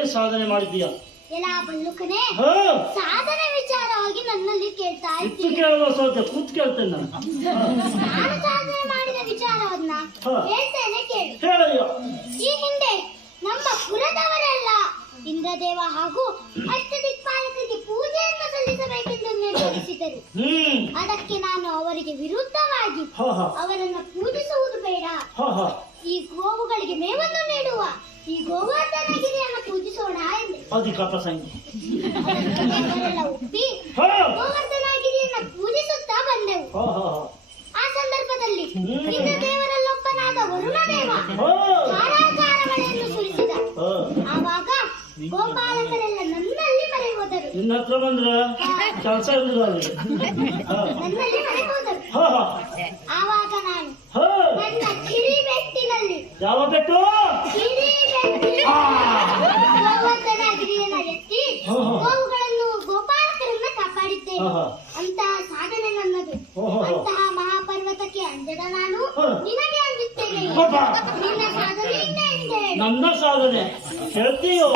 ಸಾಧನೆ ಮಾಡಿದ್ಯಾ ಎಲ್ಲ ಬಲ್ಲುಕನೆ ಹಾ. ಸಾಧನೆ ವಿಚಾರವಾಗಿ ನನ್ನಲ್ಲಿ ಕೇಳ್ತಾ ಇತ್ತು ಇದ್ದೀನಿ ಕೂತ್ ಕೇಳ್ತೇನೆ ನಾನು. ನಾನು ಸಾಧನೆ ಮಾಡಿದ ವಿಚಾರವನ್ನ ಹಾ. ಹೇಳ್ತೇನೆ ಕೇಳು. ಹೇಳಯ್ಯ. ಈ ಹಿಂದೆ ನಮ್ಮ ಪುರದವರೆಲ್ಲ ಇಂದ್ರದೇವ ಹಾಗೂ ಅಷ್ಟದಿಕ್ಪಾಲಕರಿಗೆ ಪೂಜೆಯನ್ನು ಸಲ್ಲಿಸಬೇಕೆಂದು ನಿರ್ಧರಿಸಿದರು. ಹ್ಮ್. ಅದಕ್ಕೆ ನಾನು ಅವರಿಗೆ ವಿರುದ್ಧವಾಗಿ ಹಾ ಹಾ. ಅವರನ್ನ ಪೂಜಿಸುವುದು ಬೇಡ. ಹಾ ಹಾ. ಈ ಗೋವುಗಳಿಗೆ ಮೇವನ್ನು ನೀಡುವ ಈ ಪ್ರಸಂಗಿ ಅದಕ್ಕೆ ಗೋವರ್ಧನಗಿರಿಯನ್ನ ಪೂಜಿಸುತ್ತಾ ಬಂದೆವು. ಆ ಸಂದರ್ಭದಲ್ಲಿ. ಇಂದ್ರ ದೇವರಲ್ಲೊಬ್ಬನಾದ ವರುಣದೇವ ಹಾ. ಧಾರಾಕಾರಗಳನ್ನು ಸುರಿಸಿದ. ಹಾ. ಆವಾಗ ಗೋಪಾಲಕರೆಲ್ಲ ನನ್ನಲ್ಲಿ ಮರೆ ಹೋದರು. ನಿನ್ನ ಹತ್ರ ಬಂದ್ರೆ ಕೆಲಸ ಇರುದಿಲ್ಲ ನನ್ನಲ್ಲಿ ಮರೆ ಹೋದರು. ಹಾ ಹಾ. ಆವಾಗ ನಾನು ಹಾ. ನನ್ನ ಕಿರಿ ಬೆಟ್ಟಿನಲ್ಲಿ ಯಾವ ಬೆಟ್ಟು? ಕಿರಿ ಬೆಟ್ಟಿನಲ್ಲಿ ಆ. ಗೋವರ್ಧನಗಿರಿಯನ್ನ ಎತ್ತಿ ಹಾ, ಹಾ. ಗೋವುಗಳನ್ನು ಗೋಪಾಲಕರನ್ನ ಕಾಪಾಡಿದ್ದೇನೆ ಹಾ ಹಾ ಅಂತಹ ಸಾಧನೆ ನನ್ನದು. ಅಂತಹ ಮಹಾಪರ್ವತಕ್ಕೆ ಅಂಜದ ನಾನು. ನಿನಗೆ ಅಂಜುತ್ತೇನೆ. ನಿನ್ನ ಎಂದೆ? ನನ್ನ ಸಾಧನೆ. ಹೇಳ್ತೀಯೋ?